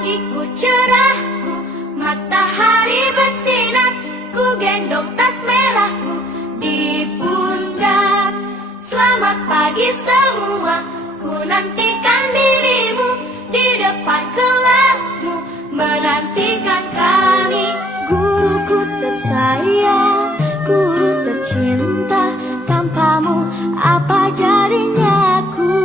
pagiku cerahku, matahari bersinar, ku gendong tas merahku di pundak. Selamat pagi semua, ku nantikan dirimu di depan kelasmu, menantikan kami. Guruku tersayang, guru tercinta, tanpamu apa jadinya aku?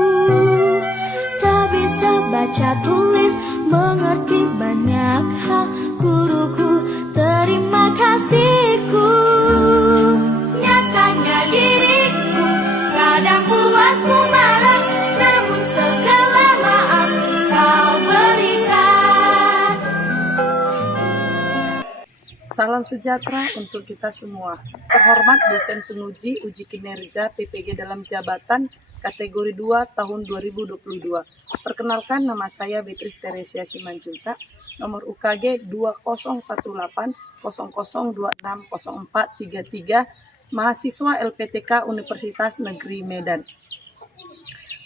Tak bisa baca tulis, mengerti banyak hal. Guruku, terima kasihku. Nyatanya diriku kadang buatmu marah, namun segala maaf kau berikan. Salam sejahtera untuk kita semua. Terhormat dosen penguji uji kinerja PPG dalam jabatan kategori 2 tahun 2022. Perkenalkan, nama saya Beatrice Teresia Simanjuntak, nomor UKG 201800260433, mahasiswa LPTK Universitas Negeri Medan.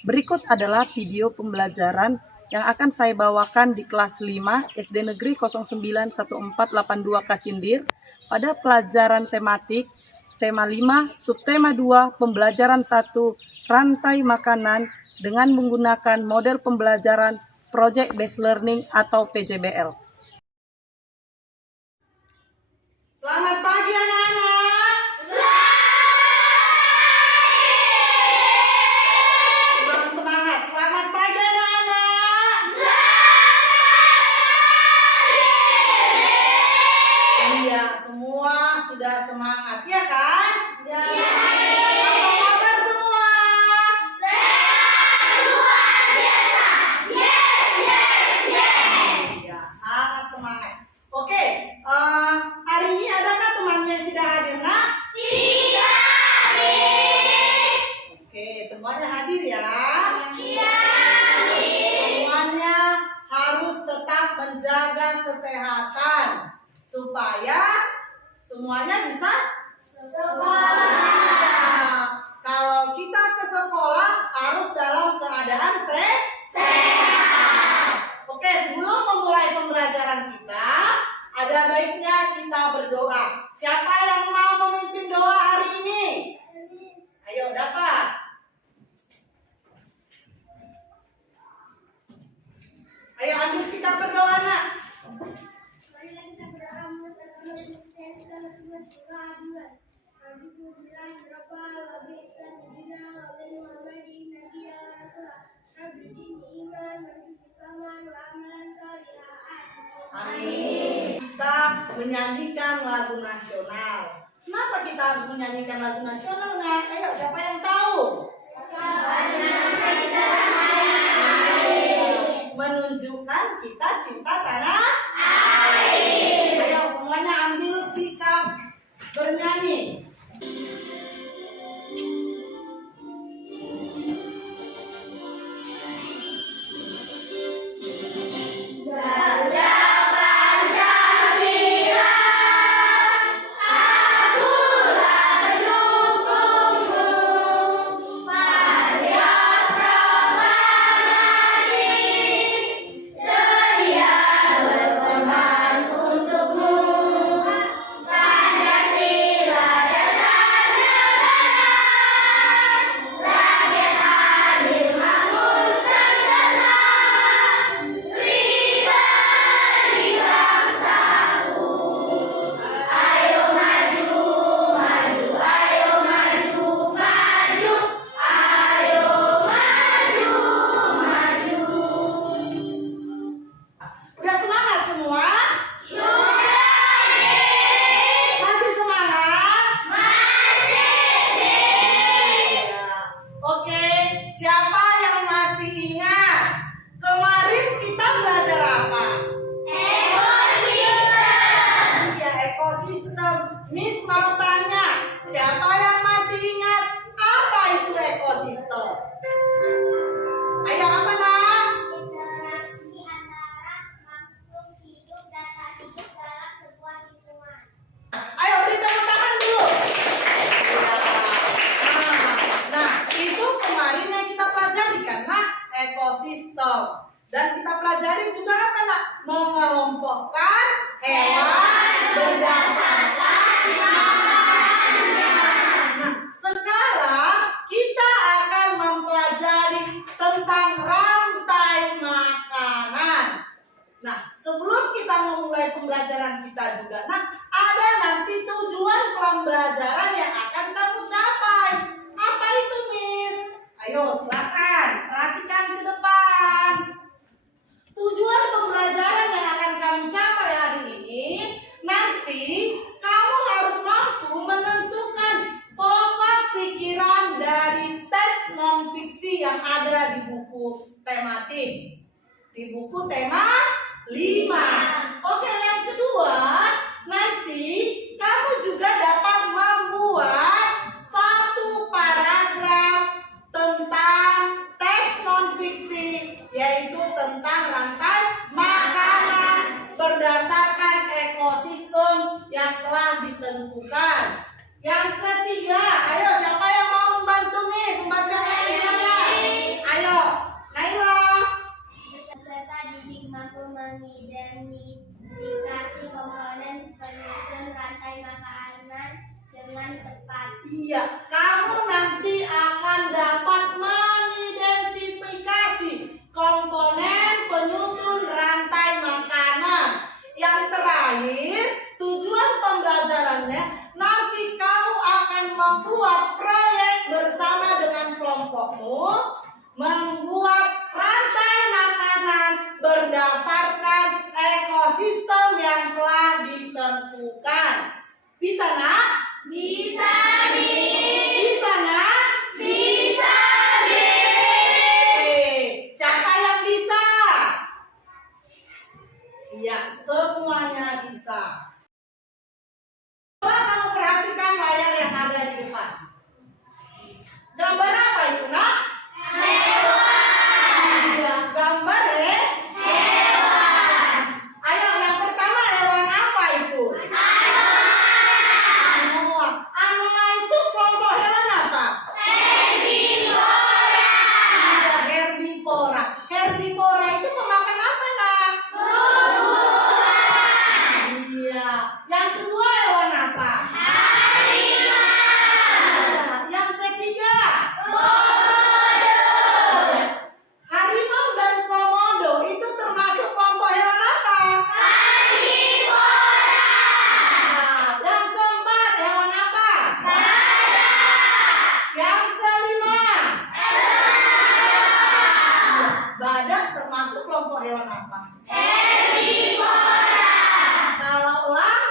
Berikut adalah video pembelajaran yang akan saya bawakan di kelas 5 SD Negeri 091482 Kasindir pada pelajaran tematik tema 5, subtema 2, pembelajaran 1, rantai makanan dengan menggunakan model pembelajaran Project Based Learning atau PJBL. Selamat pagi anak-anak. Semangat. Selamat pagi anak-anak. Iya, semua sudah semangat ya kan? Iya. Apa kabar semua? Sehat, luar biasa. Yes, yes, yes. Iya, sangat semangat. Oke, hari ini adakah teman yang tidak hadir, nak? Tidak habis. Oke, semuanya hadir ya. Iya. Semuanya harus tetap menjaga kesehatan supaya semuanya bisa sekolah. Kalau kita ke sekolah harus dalam keadaan sehat. Oke, sebelum memulai pembelajaran kita, ada baiknya kita berdoa. Siapa yang mau memimpin doa hari ini? Ayo, dapat. Ayo ambil sikap berdoa, nak. Marilah kita berdoa menurut segala semua aduan. Alhamdulillah Rabbil alamin Islamina wa bil Muhammadin nabiyya rasulullah. Rabbil jinni iman wa iman wa amalan salihan. Amin. Kita menyanyikan lagu nasional. Kenapa kita harus menyanyikan lagu nasional, nak? Ayo, siapa yang tahu? Menunjukkan kita cinta tanah air. Ayo semuanya ambil sikap bernyanyi. Garuda Pancasila, akulah pendukungmu. Marios proklamasi, sedia berkorban untukmu. Pancasila hewan berdasarkan makanannya. Nah, sekarang kita akan mempelajari tentang rantai makanan. Nah, sebelum kita memulai pembelajaran kita juga, ada nanti tujuan pembelajaran yang akan kamu capai. Apa itu, Miss? Ayo, silakan perhatikan ke depan. Tujuan pembelajaran yang akan kami capai hari ini, nanti kamu harus mampu menentukan pokok pikiran dari teks non-fiksi yang ada di buku tematik. Di buku tema 5. Oke, yang kedua, nanti kamu juga dapat membuat satu paragraf tentang teks non-fiksi, yaitu tentang rantai makanan berdasarkan ekosistem yang telah ditentukan. Yang ketiga, ayo siapa yang mau membantu Miss membaca ini? Ayo, Naila. Peserta didik mampu mengidentifikasi komponen penyusun rantai makanan dengan tepat. Iya, kamu nanti akan dapat mengidentifikasi komponen penyusun rantai makanan. Yang terakhir, tujuan pembelajarannya, nanti kamu akan membuat proyek bersama dengan kelompokmu, membuat rantai makanan berdasarkan ekosistem yang telah ditentukan. Bisa, nak? Bisa, Miss. Bisa, nak? Bisa, Miss. Oke, siapa yang bisa? Iya, semuanya bisa. Coba kamu perhatikan layar yang ada di depan. Gambar apa itu, nak? Iya, gambar hewan. Ayo, yang pertama hewan apa itu? Anoa. Anoa itu kelompok hewan apa? Herbivora. Iya, herbivora. Herbivora itu pemakan apa, nak? Iya. Yang kedua hewan apa? Iya. Yang ketiga? Harimau dan komodo itu termasuk kelompok hewan apa? Nah, yang keempat hewan apa? Yang kelima? Badak termasuk kelompok hewan apa? Kalau ulang?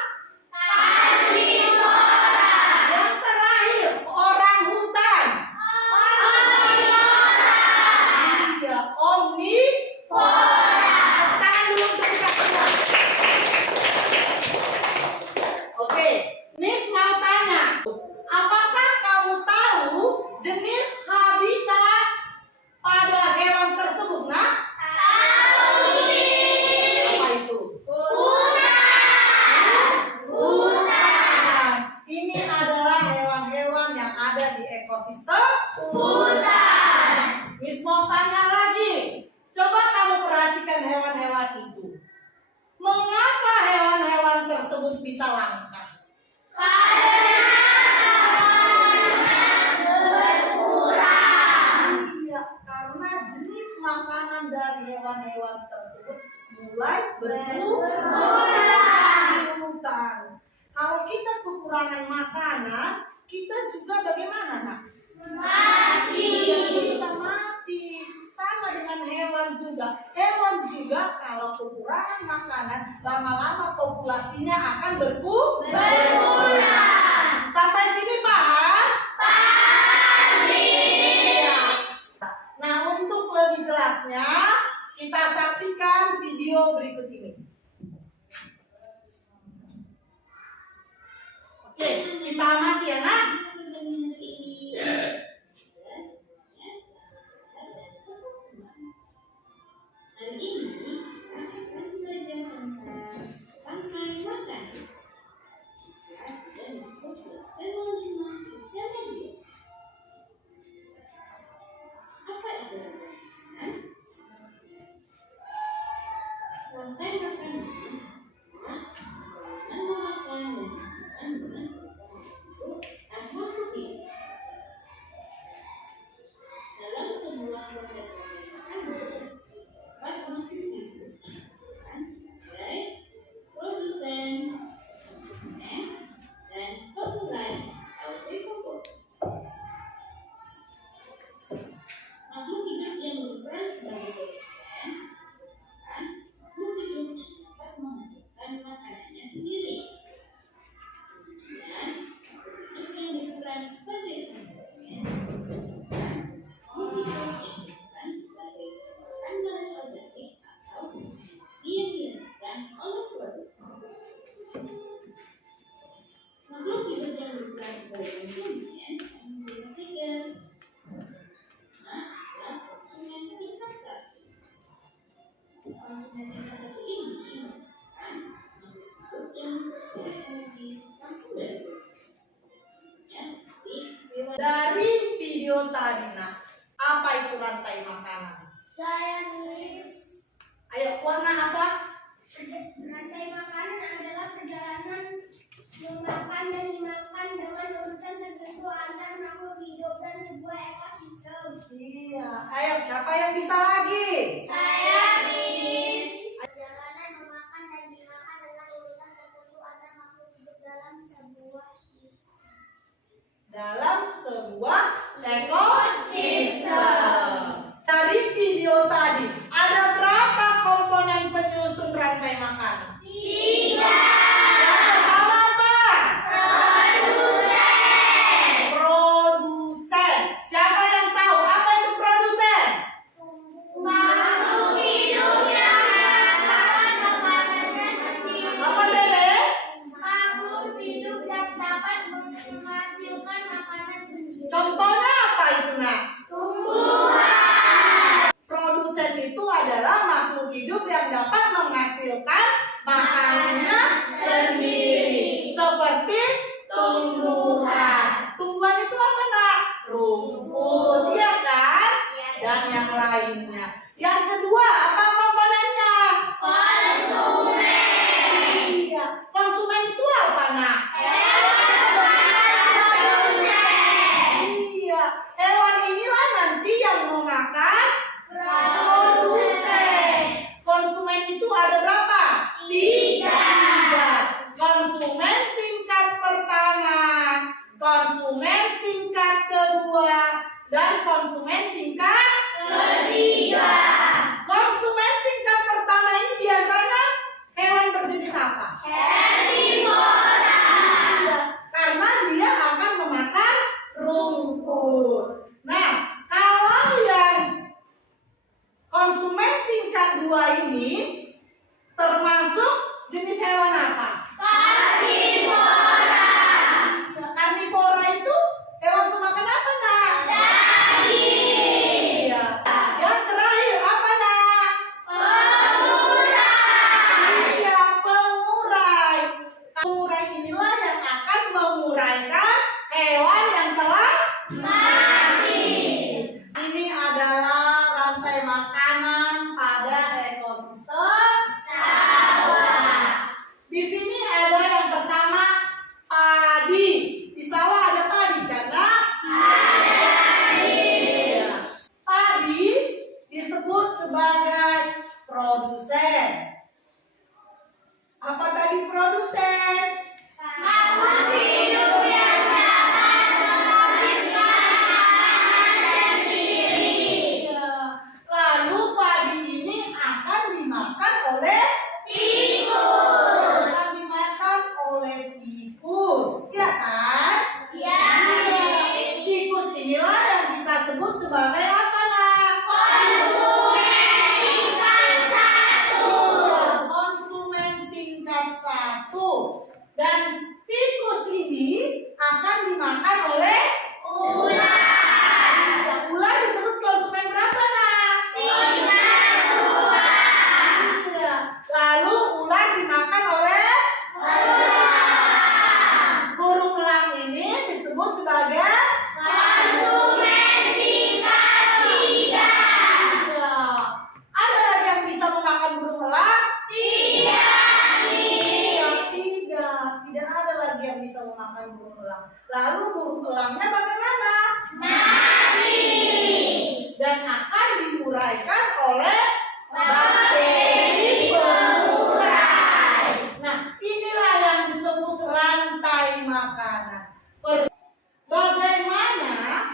Yang terakhir, orang hutan. Iya, omnivora. Tangan dulu untuk kita semua. Oke, Miss mau tanya, apakah kamu tahu jenis habitat pada hewan tersebut, nak? Apa itu? Hutan. Ini adalah hewan-hewan yang ada di ekosistem hutan. Miss mau tanya lagi. Coba kamu perhatikan hewan-hewan itu. Mengapa hewan-hewan tersebut bisa langka? Iya, karena jenis makanan dari hewan-hewan tersebut mulai berkurang di hutan. Kalau kita kekurangan makanan, kita juga bagaimana, nak? Bisa mati. Sama dengan hewan juga. Hewan juga kalau kekurangan makanan, lama-lama populasinya akan berkurang. Sampai sini paham? Iya. Nah, untuk lebih jelasnya, kita saksikan video berikut ini. Oke, kita amati ya, nak. Hari ini akan belajar tentang rantai makanan. Kita sudah masuk ke tema 5 sistema dia. Apa itu rantai makanan? Rantai makanan Dari video tadi, nak, apa itu rantai makanan? Saya nulis Ayo, warna apa? rantai makanan adalah perjalanan memakan dan dimakan dengan urutan tertentu antar makhluk hidup dan sebuah ekosistem. Iya. Ayo, siapa yang bisa lagi? Saya Miss. Perjalanan memakan dan dimakan dengan urutan tertentu antar makhluk hidup dalam sebuah ekosistem. Dari video tadi, ada berapa komponen penyusun rantai makanan? 3. Yang pertama apa? Produsen. Siapa yang tahu apa itu produsen? Makhluk hidup yang dapat makanannya sendiri. Apa Sele? Makhluk hidup yang dapat menghasilkan makanan sendiri. Contohnya apa itu, nak? Produsen itu adalah makhluk hidup yang dapat menghasilkan makanannya sendiri. Seperti tumbuhan. Tumbuhan itu apa, nak? Rumput, ya kan? Dan yang lainnya. Yang kedua, apa komponennya? Iya. Konsumen itu apa, nak? Iya. Hewan inilah nanti yang memakan produsen. Konsumen itu ada berapa? 3. Konsumen tingkat pertama, konsumen tingkat kedua, dan konsumen tingkat ketiga. Konsumen tingkat pertama ini biasanya hewan berjenis apa? Herbivora. Iya, karena dia akan memakan rumput. Nah, kalau yang konsumen tingkat 2 ini termasuk jenis hewan apa? Karnivora. Karnivora itu hewan pemakan apa, nak? Daging. Iya. Yang terakhir apa, nak? Iya, pengurai. Pengurai inilah yang akan menguraikan hewan yang telah mati. Ini adalah rantai makanan pada ekosistem sawah. Di sini ada yang pertama padi. Di sawah ada padi kan, nak? Iya. Padi disebut sebagai produsen. Apa tadi produsen? Makhluk hidup yang dapat menghasilkan makanan sendiri. Iya. Lalu padi ini akan dimakan oleh tikus. Akan dimakan oleh tikus, ya kan? Ya. Tikus inilah yang kita sebut sebagai apa, nak? Konsumen tingkat 1. Dan tikus ini akan dimakan oleh ular. Ya, ular disebut konsumen berapa, nak? Iya. Lalu ular dimakan oleh burung elang ini disebut sebagai konsumen tingkat 3. Ya. Ada lagi yang bisa memakan burung elang? Tidak ada lagi yang bisa memakan burung elang. Lalu burung elangnya bagaimana? Mati. Dan akan diuraikan oleh bakteri pengurai. Nah, inilah yang disebut rantai makanan. Bagaimana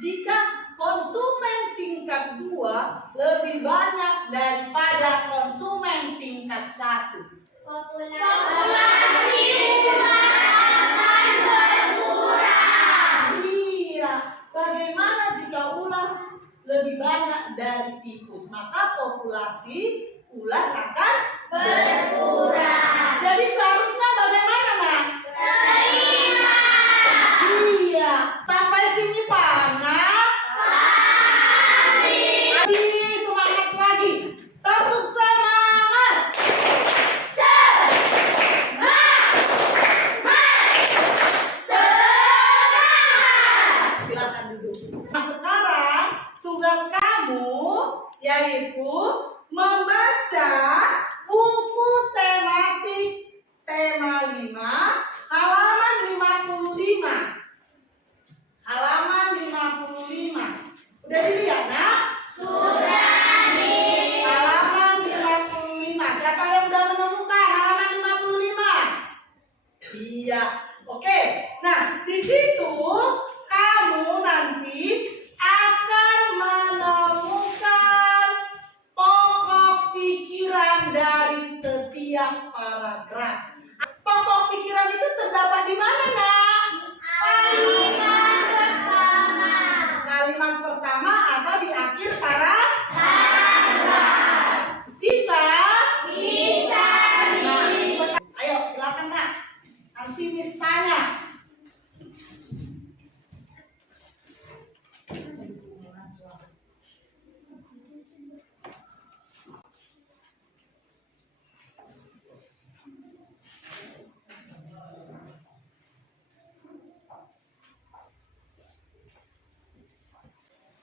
jika konsumen tingkat 2 lebih banyak daripada konsumen tingkat 1? Populasi ular akan berkurang. Iya, bagaimana jika ular lebih banyak dari tikus? Maka populasi ular akan berkurang. Jadi seharusnya bagaimana, nak? Iya, sampai sini paham? Semangat lagi. Tepuk semangat. Silakan manusia. Oke, nah di situ kamu nanti akan menemukan pokok pikiran dari setiap paragraf. Pokok pikiran itu terdapat di mana, Nak? Kalimat pertama. Kalimat pertama atau di akhir paragraf. Bisa? Bisa. Nah, ayo silakan, Nak. Nanti Miss tanya.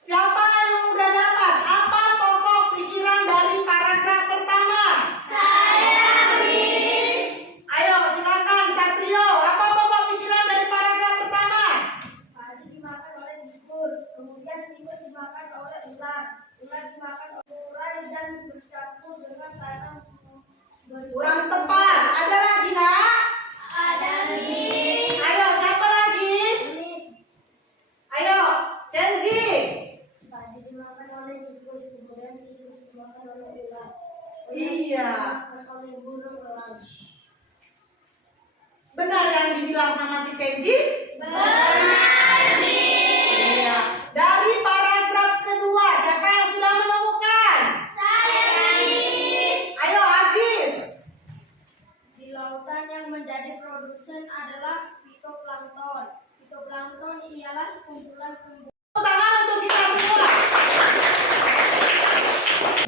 Siapa yang udah dapat? Apa pokok pikiran dari paragraf pertama? Saya, Miss. Ayo silakan Satrio. Apa pokok pikiran dari paragraf pertama? Padi dimakan oleh tikus, kemudian tikus dimakan oleh ular, ular dimakan oleh urai dan bercampur dengan tanah Kurang tepat. Ada lagi, Nak? Ada, Miss. Ayo siapa lagi? Ayo Kenji. Padi dimakan oleh tikus, kemudian tikus dimakan oleh ular. Iya. Dimakan oleh burung elang. Benar yang dibilang sama si Kenji? Benar, Miss. Iya. Dari paragraf kedua, siapa yang sudah menemukan? Saya, Miss. Ayo Ajis. Di lautan yang menjadi produsen adalah fitoplankton. Fitoplankton ialah sekumpulan tumbuhan. Tangan untuk kita semua.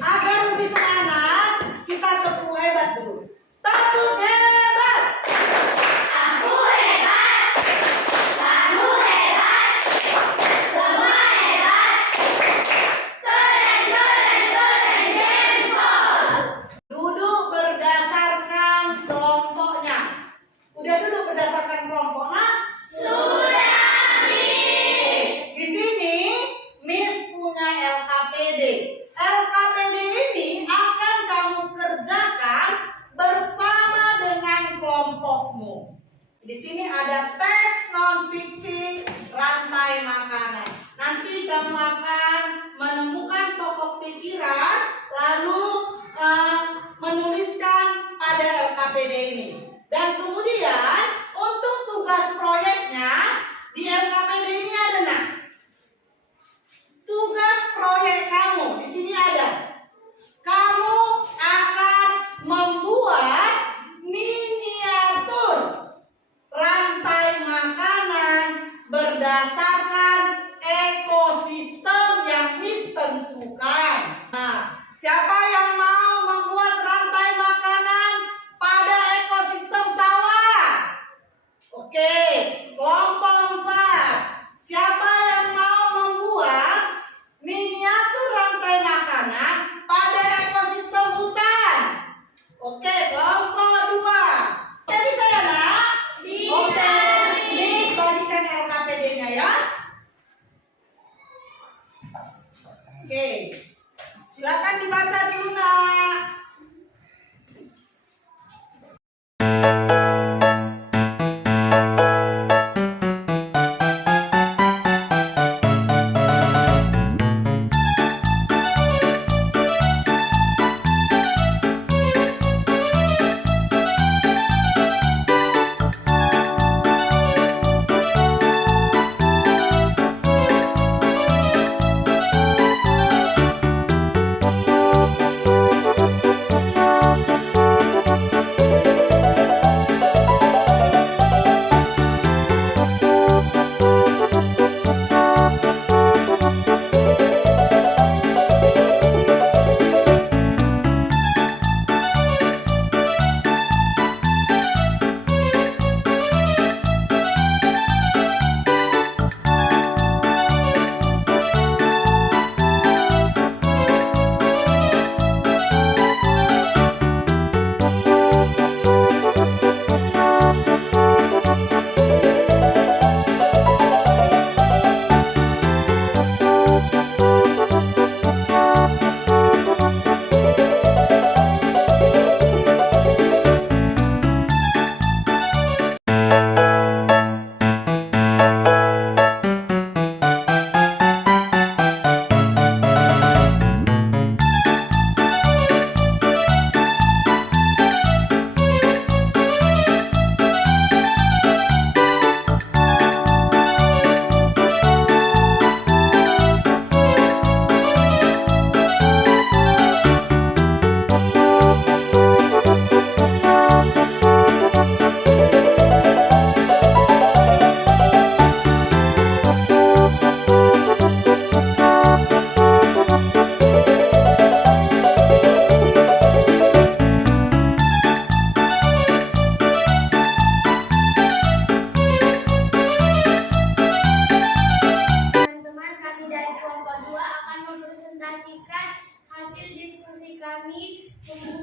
Agar lebih semangat, kita tepuk hebat dulu. Tepuk hebat. Aku hebat. Kamu hebat. Semua hebat. Keren, keren, keren, jempol. Duduk berdasarkan kelompoknya. Udah duduk berdasarkan kelompoknya? Sudah, Miss. Di sini Miss punya LKPD. LKPD ini akan kamu kerjakan bersama dengan kelompokmu. Di sini ada teks non fiksi rantai makanan. Nanti kamu akan menemukan pokok pikiran lalu menuliskan pada LKPD ini. Dan kemudian untuk tugas proyeknya di LKPD ini ada, Nak. Tugas proyek kamu di sini ada. Kamu akan membuat miniatur rantai makanan berdasarkan ekosistem yang Miss tentukan. Nah, siapa yang mau membuat rantai makanan pada ekosistem sawah? Oke, kelompok 4.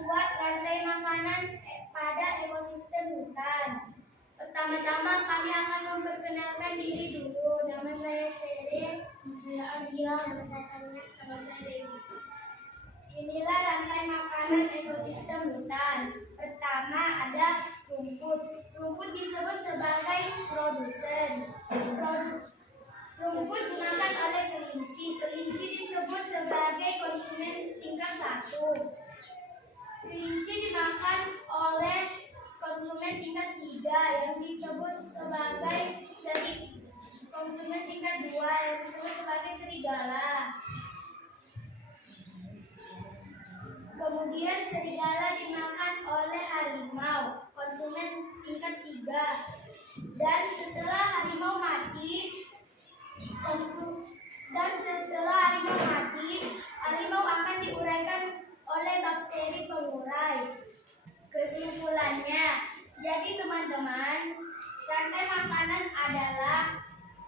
membuat rantai makanan pada ekosistem hutan. Pertama-tama kami akan memperkenalkan diri dulu. Nama saya Sere, nama saya Adia, nama saya Sanya, nama saya Dewi. Inilah rantai makanan ekosistem hutan. Pertama ada rumput. Rumput disebut sebagai produsen. Rumput dimakan oleh kelinci. Kelinci disebut sebagai konsumen tingkat 1. Kelinci dimakan oleh konsumen tingkat 3 yang disebut sebagai konsumen tingkat 2 yang disebut sebagai serigala. Kemudian serigala dimakan oleh harimau, konsumen tingkat 3. Dan setelah harimau mati, harimau akan diuraikan oleh bakteri pengurai. Kesimpulannya, jadi teman-teman, rantai makanan adalah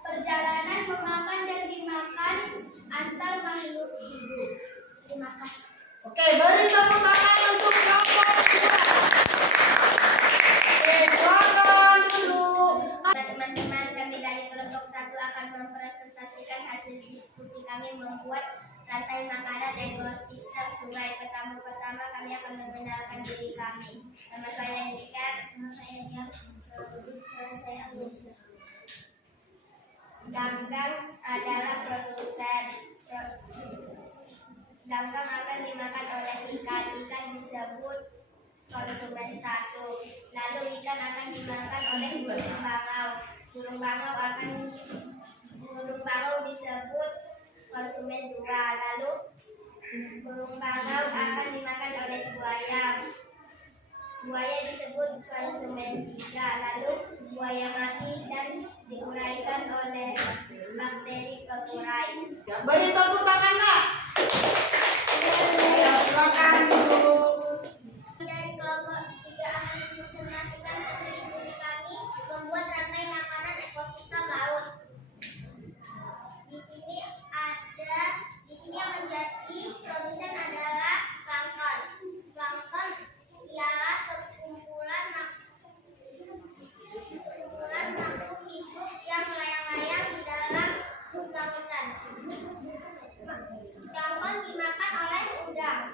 perjalanan memakan dan dimakan antar makhluk hidup. Terima kasih. Oke, beri tepuk tangan untuk kelompok 2. Oke, silakan duduk. Teman-teman, kami dari kelompok 1 akan mempresentasikan hasil diskusi kami membuat rantai makanan ekosistem sungai. Pertama kami akan mengenalkan diri kami. Nama saya Nika, nama saya Nia, nama saya Agus. Ganggang adalah produsen. Ganggang akan dimakan oleh ikan. Ikan disebut konsumen 1. Lalu ikan akan dimakan oleh burung bangau. Burung bangau disebut konsumen 2. Lalu burung bangau akan dimakan oleh buaya. Buaya disebut konsumen 3. Lalu buaya mati dan diuraikan oleh bakteri pengurai. Beri tepuk tangan, Nak. Silakan duduk. Dari kelompok 3 akan mempresentasikan hasil diskusi kami membuat rantai makanan ekosistem laut. Di sini yang menjadi produsen adalah plankton. Plankton ialah sekumpulan makhluk hidup yang melayang-layang di dalam lautan. Plankton dimakan oleh udang.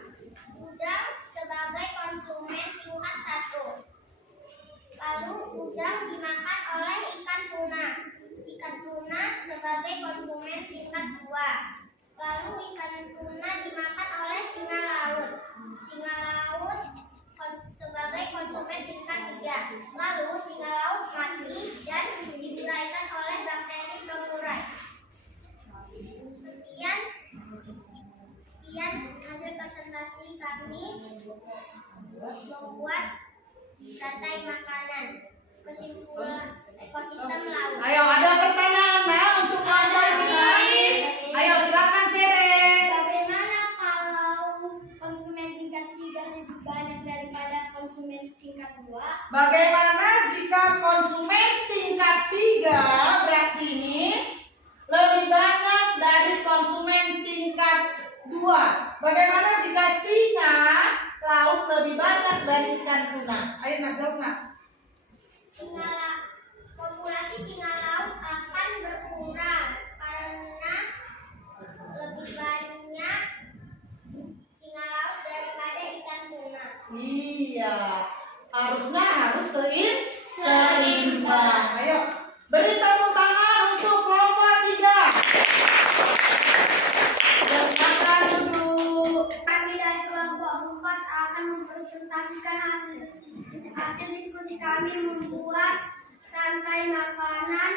Udang sebagai konsumen tingkat 1. Lalu udang dimakan oleh ikan tuna. Ikan tuna sebagai konsumen tingkat 2. Lalu ikan tuna dimakan oleh singa laut. Singa laut sebagai konsumen tingkat 3. Lalu singa laut mati dan diuraikan oleh bakteri pengurai. Sekian hasil presentasi kami membuat rantai makanan ekosistem laut. Ayo, ada pertanyaan, Nak, untuk kelompok 3. Ayo, silakan Sere. Bagaimana kalau konsumen tingkat 3 lebih banyak daripada konsumen tingkat 2? Bagaimana jika konsumen tingkat 3 berarti ini lebih banyak dari konsumen tingkat 2? Bagaimana jika singa laut lebih banyak dari ikan tuna? Ayo, Nak, jawab, Nak. Populasi singa laut akan berkurang karena lebih banyak singa laut daripada ikan tuna. Iya, harus seimbang. Ayo, beri tepuk tangan untuk kelompok 3. Silakan duduk. Kami dari kelompok 4 akan mempresentasikan hasil diskusi kami membuat rantai makanan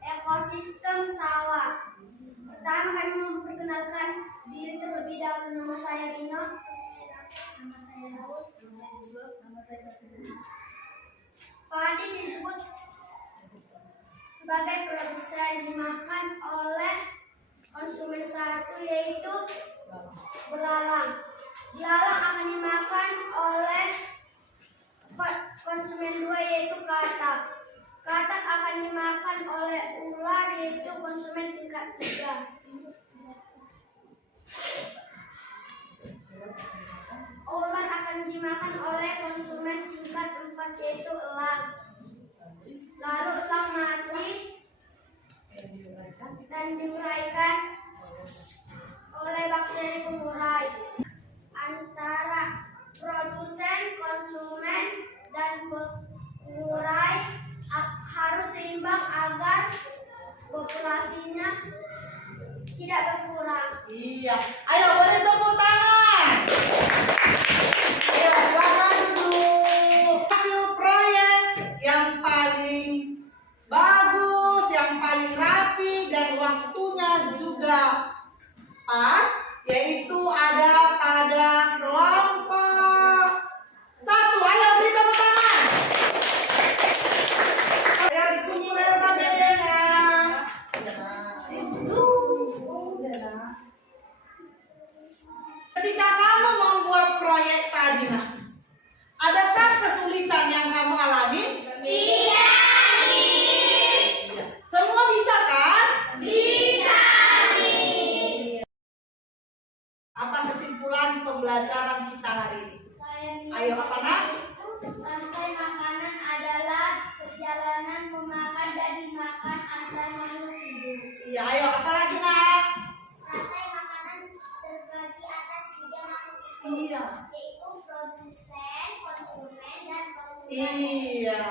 ekosistem sawah. Pertama kami memperkenalkan diri terlebih dahulu. Nama saya Rino, nama saya Daud, nama saya Yusuf, nama saya Fatima. Padi disebut sebagai produsen dimakan oleh konsumen 1 yaitu belalang. Belalang akan dimakan oleh konsumen 2 yaitu katak. Katak akan dimakan oleh ular yaitu konsumen tingkat 3. Ular akan akan dimakan oleh konsumen tingkat 4 yaitu elang. Lalu elang mati dan diuraikan oleh bakteri pengurai. Antara produsen, konsumen, dan pengurai harus seimbang agar populasinya tidak berkurang. Iya, ayo beri tepuk tangan. Ayo silakan duduk. Hasil proyek yang paling bagus, yang paling rapi dan waktunya juga pas, yaitu ada pada kelompok 1. Ayo beri tepuk tangan. Ayo dikumpul LKPD-nya. Ketika kamu membuat proyek tadi, nak, adakah kesulitan yang kamu alami? Iya. Semua bisa kan? Bisa. Apa kesimpulan pembelajaran kita hari ini? Ayo, apa nak? Rantai makanan adalah perjalanan memakan dan dimakan antar makhluk hidup. Iya, ayo apa lagi nak? Rantai makanan terbagi atas 3 makhluk hidup, Iya. yaitu produsen, konsumen, dan pengusaha. Iya.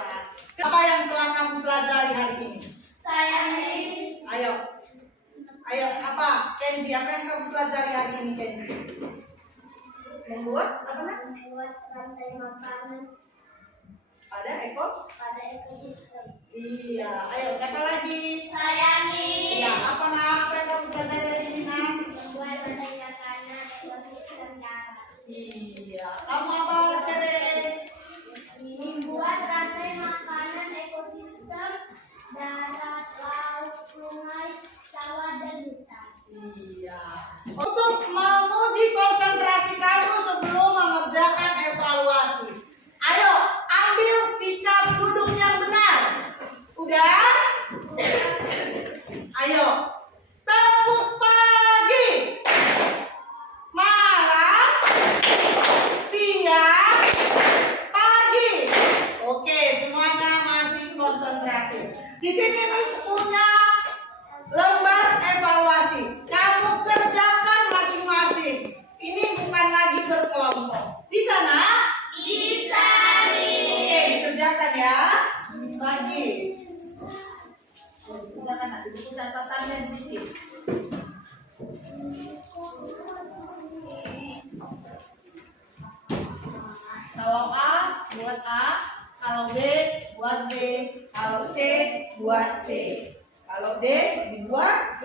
Apa yang telah kamu pelajari hari ini? Saya Miss. Ayo apa? Kenzi, apa yang kamu pelajari hari ini, Kenzi? Membuat apa nak? Membuat rantai makanan Pada pada ekosistem. Iya, ayo siapa lagi? Saya Miss. Iya, apa nak? Apa yang kamu pelajari hari ini nak? Membuat rantai makanan ekosistem darat. Iya, kamu apa, Sere? Membuat rantai makanan ekosistem darat, laut, sungai, sawah, dan hutan. Iya. Untuk menguji konsentrasi kamu sebelum mengerjakan evaluasi. Ayo, ambil sikap duduk yang benar. Udah? Ayo. Tepuk pagi. Malam. Siang. Pagi. Oke, semuanya masih konsentrasi. Di sini Miss punya lembar evaluasi. Kamu kerjakan masing-masing. Ini bukan lagi berkelompok. Di sana? Bisa. Oke, dikerjakan ya. Bagi. Silakan ada buku catatannya di sini. Kalau A buat A, kalau B buat B, kalau C buat C, kalau D dibuat D.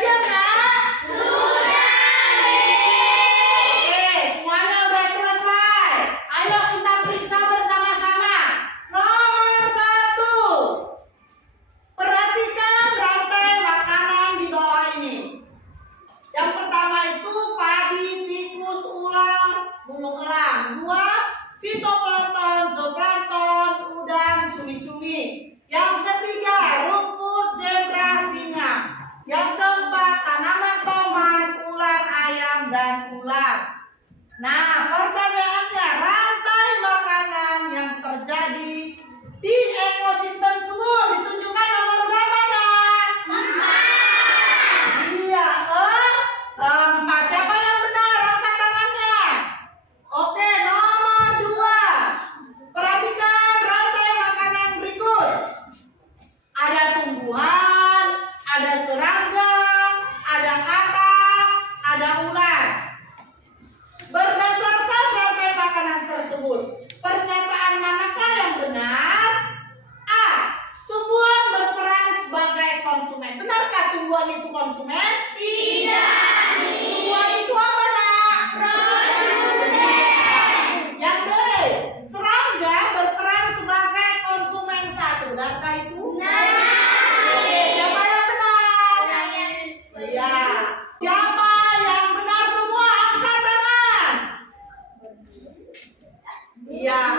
Siap nak? Oke, semuanya udah selesai. Ayo kita periksa bersama-sama. Nomor 1. Perhatikan rantai makanan di bawah ini.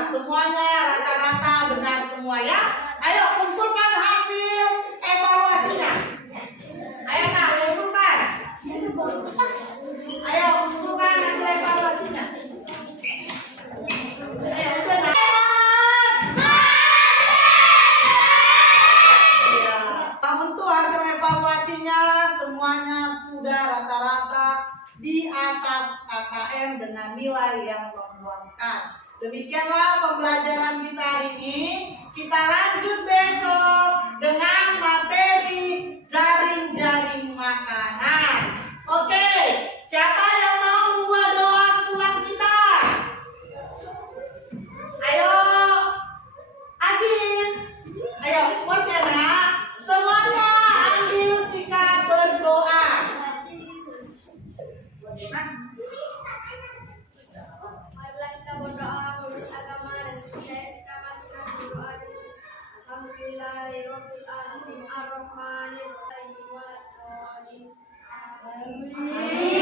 semuanya rata-rata benar semua ya. Ayo kumpulkan hasil evaluasinya. Ayo nah, kumpulkan. Ayo kumpulkan hasil evaluasinya. Ayo udah nah. Ya, untuk hasil evaluasinya semuanya sudah rata-rata di atas KKM dengan nilai yang memuaskan. Demikianlah pembelajaran kita hari ini. Kita lanjut besok dengan materi jaring-jaring makanan. Oke, siapa yang mau membuat doa pulang kita? Ayo, Ajis. Ayo, Pocena. Semuanya ambil sikap berdoa. Marilah kita berdoa menurut agama dan budaya kita masing-masing berdoa dulu. Alhamdulillahirabbil alamin arrahmanir rahim. Amin.